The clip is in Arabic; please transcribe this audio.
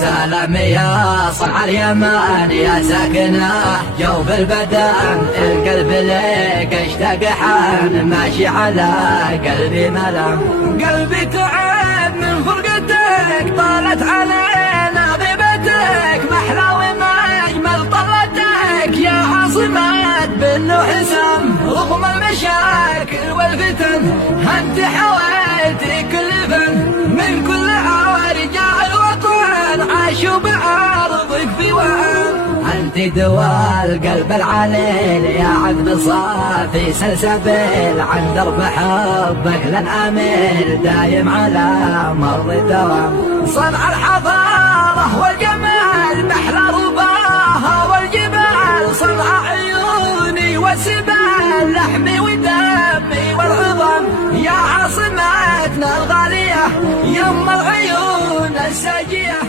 سلام يا صنع اليمن يا ساكنة جوف البدن القلب لك اشتاق حان ماشي على قلبي ملام. قلبي تعب من فرقتك طالت علينا غيبتك محلى وما اجمل طلتك يا عاصمة بالنوح سم رغم المشاكل والفتن انت حويتي كل فن من كل رجال الوطن عاشوا بعرضك في وهم. انت دوا القلب العليل يا عقد صافي سلسبيل عن درب حبك لن اميل دايم على مر الدوام. صنع الحضاره والجمال محلى رباها والجبال صنع عيوني والسبال لحمي ودمي والعظام يا عاصمتنا الغاليه يم العيون الساجيه.